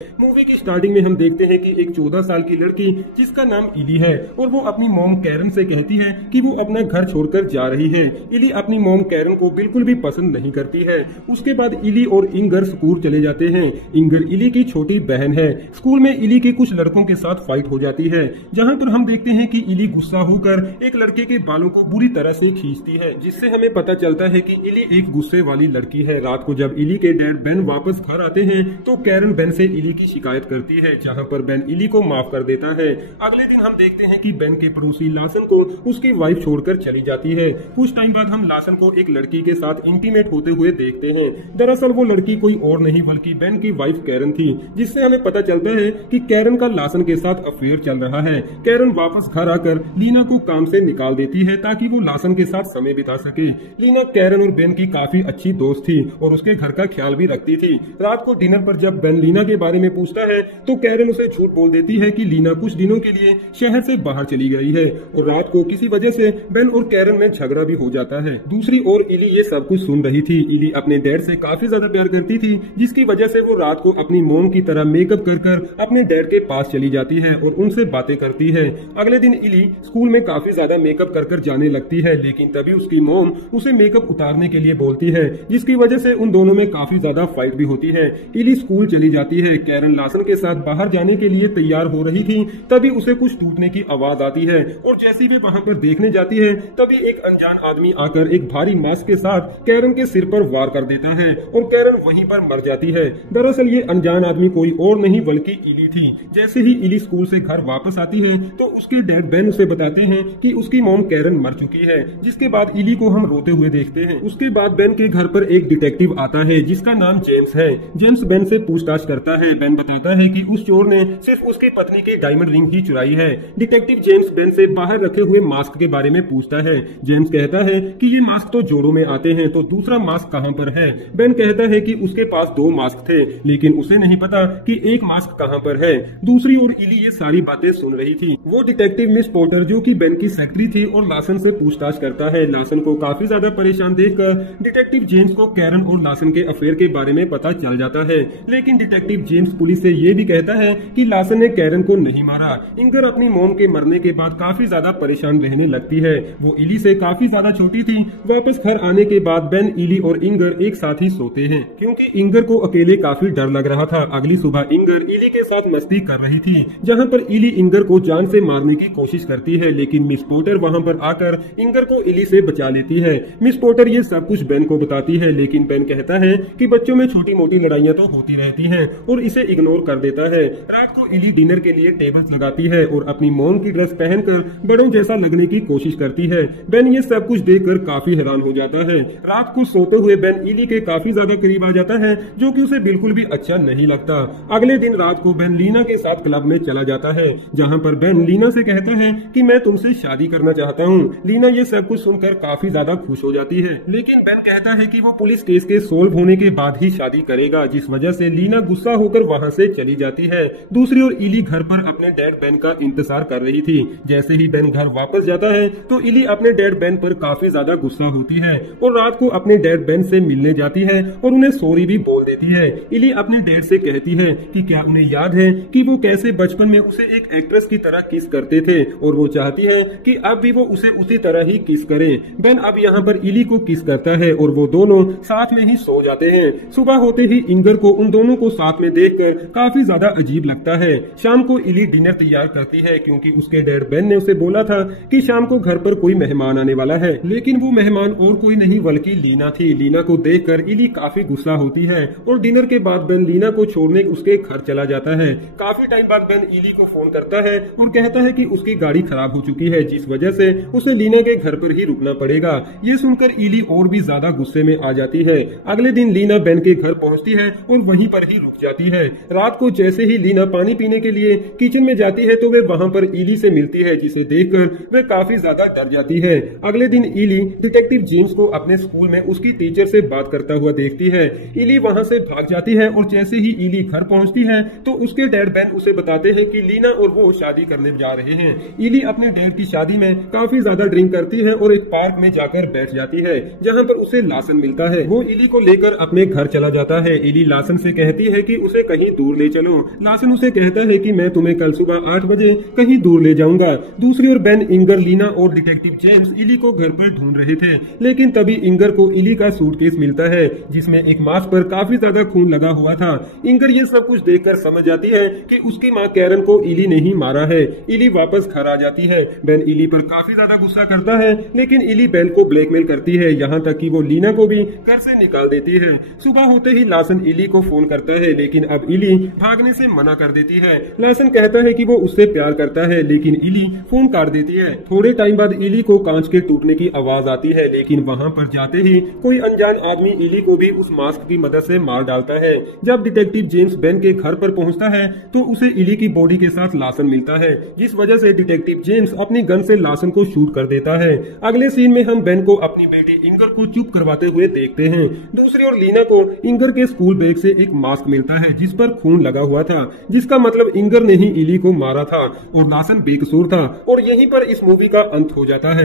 Movie की starting में हम देखते हैं कि एक 14 साल की लड़की जिसका नाम इली है और वो अपनी मॉम कैरन से कहती है कि वो अपना घर छोड़कर जा रही है। इली अपनी मॉम कैरन को बिल्कुल भी पसंद नहीं करती है। उसके बाद इली और इंगर स्कूल चले जाते हैं। इंगर इली की छोटी बहन है। स्कूल में इली के कुछ लड़कों के साथ फाइट हो जाती है, जहाँ पर हम देखते हैं कि इली गुस्सा होकर एक लड़के के बालों को बुरी तरह से खींचती है, जिससे हमें पता चलता है कि इली एक गुस्से वाली लड़की है। रात को जब इली के डैड बेन वापस घर आते हैं तो कैरन बेन से इली की शिकायत करती है, जहां पर बेन इली को माफ कर देता है। अगले दिन हम देखते हैं कि बेन के पड़ोसी लासन को उसकी वाइफ छोड़कर चली जाती है। कुछ टाइम बाद हम लासन को एक लड़की के साथ इंटीमेट होते हुए देखते हैं। दरअसल वो लड़की कोई और नहीं बल्कि बेन की वाइफ कैरन थी, जिससे हमें पता चलता है कि कैरन का लासन के साथ अफेयर चल रहा है। कैरन वापस घर आकर लीना को काम से निकाल देती है ताकि वो लासन के साथ समय बिता सके। लीना कैरन और बेन की काफी अच्छी दोस्त थी और उसके घर का ख्याल भी रखती थी। रात को डिनर पर जब बेन लीना के बारे में पूछता है तो कैरन उसे झूठ बोल देती है कि लीना कुछ दिनों के लिए शहर से बाहर चली गई है और रात को किसी वजह से बेन और कैरन में झगड़ा भी हो जाता है। दूसरी ओर इली ये सब कुछ सुन रही थी। इली अपने डैड से काफी ज्यादा प्यार करती थी, जिसकी वजह से वो रात को अपनी मोम की तरह मेकअप कर अपने डैड के पास चली जाती है और उनसे बातें करती है। अगले दिन इली स्कूल में काफी ज्यादा मेकअप कर जाने लगती है, लेकिन तभी उसकी मोम उसे मेकअप उतारने के लिए बोलती है, जिसकी वजह से उन दोनों में काफी ज्यादा फाइट भी होती है। इली स्कूल चली जाती है। कैरन लासन के साथ बाहर जाने के लिए तैयार हो रही थी, तभी उसे कुछ टूटने की आवाज आती है और जैसे ही वे वहां पर देखने जाती है तभी एक अनजान आदमी आकर एक भारी मास्क के साथ कैरन के सिर पर वार कर देता है और कैरन वहीं पर मर जाती है। दरअसल ये अनजान आदमी कोई और नहीं बल्कि इली थी। जैसे ही इली स्कूल से घर वापस आती है तो उसके डैड बेन उसे बताते हैं कि उसकी मॉम कैरन मर चुकी है, जिसके बाद इली को हम रोते हुए देखते हैं। उसके बाद बेन के घर पर एक डिटेक्टिव आता है जिसका नाम जेम्स है। जेम्स बेन से पूछताछ करता है। बेन बताता है कि उस चोर ने सिर्फ उसकी पत्नी की डायमंड रिंग ही चुराई है। डिटेक्टिव जेम्स बेन से बाहर रखे हुए मास्क के बारे में पूछता है। जेम्स कहता है कि ये मास्क तो जोड़ों में आते हैं, तो दूसरा मास्क कहां पर है? बेन कहता है कि उसके पास 2 मास्क थे, लेकिन उसे नहीं पता कि एक मास्क कहां पर है। दूसरी ओर इली ये सारी बातें सुन रही थी। वो डिटेक्टिव मिस पोर्टर जो कि बेन की सेक्रेटरी थी और लासन से पूछताछ करता है। लासन को काफी ज्यादा परेशान देखकर डिटेक्टिव जेम्स को कैरन और लासन के अफेयर के बारे में पता चल जाता है, लेकिन डिटेक्टिव जेम्स पुलिस से ये भी कहता है कि लासन ने कैरन को नहीं मारा। इंगर अपनी मॉम के मरने के बाद काफी ज्यादा परेशान रहने लगती है। वो इली से काफी ज्यादा छोटी थी। वापस घर आने के बाद बेन, इली और इंगर एक साथ ही सोते हैं, क्योंकि इंगर को अकेले काफी डर लग रहा था। अगली सुबह इंगर इली के साथ मस्ती कर रही थी, जहाँ पर इली इंगर को जान से मारने की कोशिश करती है, लेकिन मिस पोर्टर वहाँ पर आकर इंगर को इली से बचा लेती है। मिस पोर्टर ये सब कुछ बेन को बताती है, लेकिन बेन कहता है कि बच्चों में छोटी मोटी लड़ाइयाँ तो होती रहती हैं और इसे इग्नोर कर देता है। रात को इली डिनर के लिए टेबल्स लगाती है और अपनी मॉम की ड्रेस पहनकर बड़ों जैसा लगने की कोशिश करती है। बेन ये सब कुछ देखकर काफी हैरान हो जाता है। रात को सोते हुए बेन इली के काफी ज्यादा करीब आ जाता है, जो कि उसे बिल्कुल भी अच्छा नहीं लगता। अगले दिन रात को बेन लीना के साथ क्लब में चला जाता है, जहाँ पर बेन लीना से कहता है कि मैं तुमसे शादी करना चाहता हूँ। लीना ये सब कुछ सुनकर काफी ज्यादा खुश हो जाती है, लेकिन बेन कहता है कि वो पुलिस केस के सोल्व होने के बाद ही शादी करेगा, जिस वजह से लीना गुस्सा होकर वहाँ से चली जाती है। दूसरी ओर इली घर पर अपने डैड बेन का इंतजार कर रही थी। जैसे ही बेन घर वापस जाता है तो इली अपने डैड बेन पर काफी ज्यादा गुस्सा होती है और रात को अपने डैड बेन से मिलने जाती है और उन्हें सॉरी भी बोल देती है। इली अपने डैड से कहती है कि क्या उन्हें याद है कि वो कैसे बचपन में उसे एक एक्ट्रेस की तरह किस करते थे और वो चाहती है कि अब भी वो उसे उसी तरह ही किस करे। बेन अब यहाँ पर इली को किस करता है और वो दोनों साथ में ही सो जाते हैं। सुबह होते ही इंगर को उन दोनों को साथ में देखकर काफी ज्यादा अजीब लगता है। शाम को इली डिनर तैयार करती है, क्योंकि उसके डैड बेन ने उसे बोला था कि शाम को घर पर कोई मेहमान आने वाला है, लेकिन वो मेहमान और कोई नहीं बल्कि लीना थी। लीना को देखकर इली काफी गुस्सा होती है और डिनर के बाद बेन लीना को छोड़ने उसके घर चला जाता है। काफी टाइम बाद बेन इली को फोन करता है और कहता है कि उसकी गाड़ी खराब हो चुकी है, जिस वजह से उसे लीना के घर पर ही रुकना पड़ेगा। ये सुनकर इली और भी ज्यादा गुस्से में आ जाती है। अगले दिन लीना बेन के घर पहुंचती है और वहीं पर ही रुक जाती है। रात को जैसे ही लीना पानी पीने के लिए किचन में जाती है तो वे वहाँ पर इली से मिलती है, जिसे देखकर वे काफी ज्यादा डर जाती है। अगले दिन इली डिटेक्टिव जेम्स को अपने स्कूल में उसकी टीचर से बात करता हुआ देखती है। इली वहाँ से भाग जाती है और जैसे ही इली घर पहुँचती है तो उसके डैड बेन उसे बताते हैं कि लीना और वो शादी करने जा रहे हैं। इली अपने डैड की शादी में काफी ज्यादा ड्रिंक करती है और एक पार्क में जाकर बैठ जाती है, जहाँ पर उसे लासन मिलता है। वो इली को लेकर अपने घर चला जाता है। इली लासन से कहती है कि उसे कहीं दूर ले चलो। लासन उसे कहता है कि मैं तुम्हें कल सुबह 8 बजे कहीं दूर ले जाऊंगा। दूसरी ओर बेन, इंगर, लीना और डिटेक्टिव जेम्स इली को घर पर ढूंढ रहे थे, लेकिन तभी इंगर को इली का सूटकेस मिलता है जिसमें एक मास्क पर काफी ज्यादा खून लगा हुआ था। इंगर ये सब कुछ देखकर समझ जाती है कि उसकी माँ कैरन को इली ने ही मारा है। इली वापस घर आ जाती है। बेन इली पर काफी ज्यादा गुस्सा करता है, लेकिन इली बेन को ब्लैकमेल करती है, यहाँ तक कि वो लीना को भी घर से निकाल देती है। सुबह होते ही लासन इली को फोन करता है, लेकिन अब इली भागने से मना कर देती है। लासन कहता है कि वो उससे प्यार करता है, लेकिन इली फोन काट देती है। थोड़े टाइम बाद इली को कांच के टूटने की आवाज आती है, लेकिन वहां पर जाते ही कोई अनजान आदमी इली को भी उस मास्क की मदद से मार डालता है। जब डिटेक्टिव जेम्स बेन के घर पर पहुंचता है तो उसे इली की बॉडी के साथ लासन मिलता है, जिस वजह से डिटेक्टिव जेम्स अपनी गन से लासन को शूट कर देता है। अगले सीन में हम बेन को अपनी बेटी इंगर को चुप करवाते हुए देखते हैं। दूसरी ओर लीना को इंगर के स्कूल बैग से एक मास्क मिलता है जिस पर खून लगा हुआ था, जिसका मतलब इंगर ने ही इली को मारा था और लासन बेकसूर था। और यहीं पर इस मूवी का अंत हो जाता है।